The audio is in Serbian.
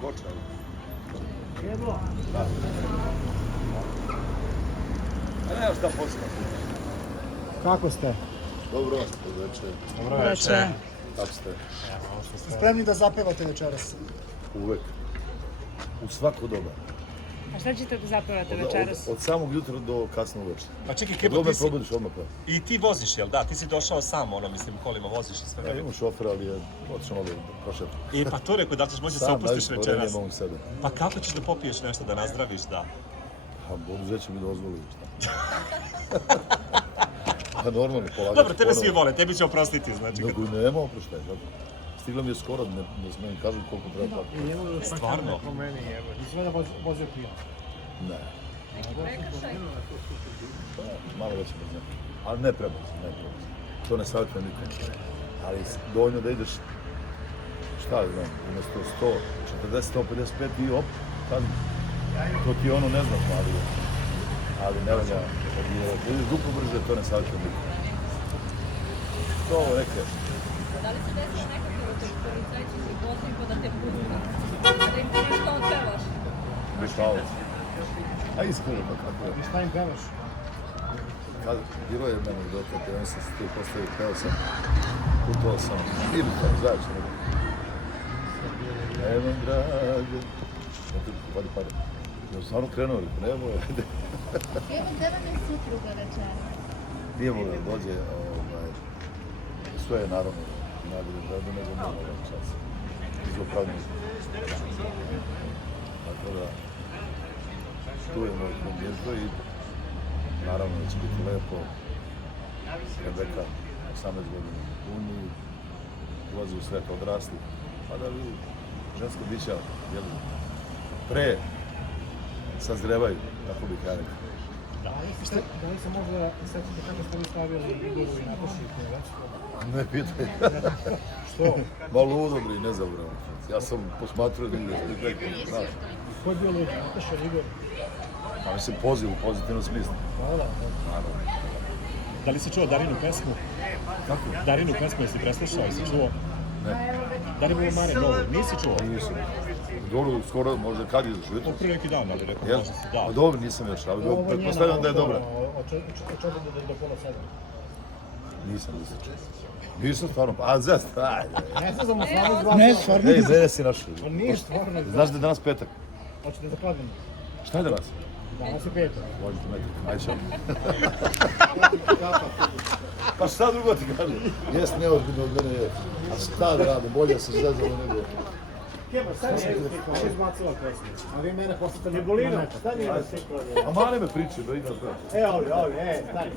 Koča. Jedno. Da. A nema šta poslati. Kako ste? Dobro večer. Dobro večer. Kako ste? Spremni da zapevate večeras? Uvek. U svako doba. A šta ćete da zapevate večeras? Od samog jutra do kasno uveče. Pa čekaj, Kad Kebo, me ti si... probudiš odmah pa. I ti voziš, jel da? Ti si došao sam, mislim, kolima voziš i sve. Ja imam šofera, ali je otišao malo prošao. I pa to rekao, da ćeš moći da se opustiš večeras. Sam, sebe. Pa kako ćeš da popiješ nešto, da nazdraviš, da? A poduzeće mi dozvoli, šta? Pa normalno, polagaš. Dobro, tebe svi vole, tebi će oprostiti, znači. Nego nema oproštaj, zato. Stigla mi je skoro, ne smijem kažem koliko treba platiti. Stvarno? I sve da vozio pijan. Ne. Malo veće brzine. Ali ne prebrzo, ne prebrzo. To ne savjetujem nikom. Ali dovoljno da ideš, šta je znam, umjesto 140, 155 i op, kazni. To ti ono ne znaš, ali ne valja. Da ideš duplo brže, to ne savjetujem nikom. To ovo neke. Da li se desilo nekako da te policajci ti pozivu da te pusti? Da im ti nešto otpevaš? Bišalac. A iskreno pa kako je. I šta im pevaš? Bilo je meni dotak, ja sam se tu postavio, peo sam, putovao sam, ili tako zajedno nego. Nemam drage. Vadi pare. Ja sam stvarno krenuo, nemo je. Evo, gde vam je supruga večera? Nije volio da dođe, sve je naravno najbolje žadu nego malo ovaj čas. Izlopravljeno. Tako da, tu je moj kombiježba i naravno da će biti lepo. Rebeka, 18 godina u Uniji, ulazi u svet odrasli, pa da vi ženska bića pre sazrevaju, tako bih ja rekao. Da li se možda setite kako ste vi stavili Igovu i Natašu i pevač? Ne pitaj. Što? Malo udobri, nezabrano. Ja sam posmatrao da je znaš. Ko je bio lud? Nataša ili Igor? Pa mislim poziv u pozitivnom smislu. Da. Da li si čuo Darinu pesmu? Kako? Darinu pesmu jesi preslušao, jesi čuo? Ne. Darinu Mare novu, nisi čuo? Nisam. Dobro, skoro, možda kad je zašao jutro? Pre neki dan, ali rekao, Jel? možda si, da. Pa dobro, nisam još, ali pretpostavljam da je dobra. Od 4 do pola 7. Nisam čuo. Nisam stvarno, a zast, ajde. Ne znam mu stvarno izglasao. Ne, stvarno. Ej, mene si našao. On nije stvarno. Znaš da je danas petak? Hoćete da kladimo? Šta je danas? Danas je petak. Volim te metak, ajde ćemo. Pa šta drugo ti kaže? Jes neozbiljno od mene je. A šta da rade, bolje se zezalo nego... Keba, sad je izbacila pesmu. A vi mene postate na Bolino. A mane me priče, da idem sve. Ovdje, stani.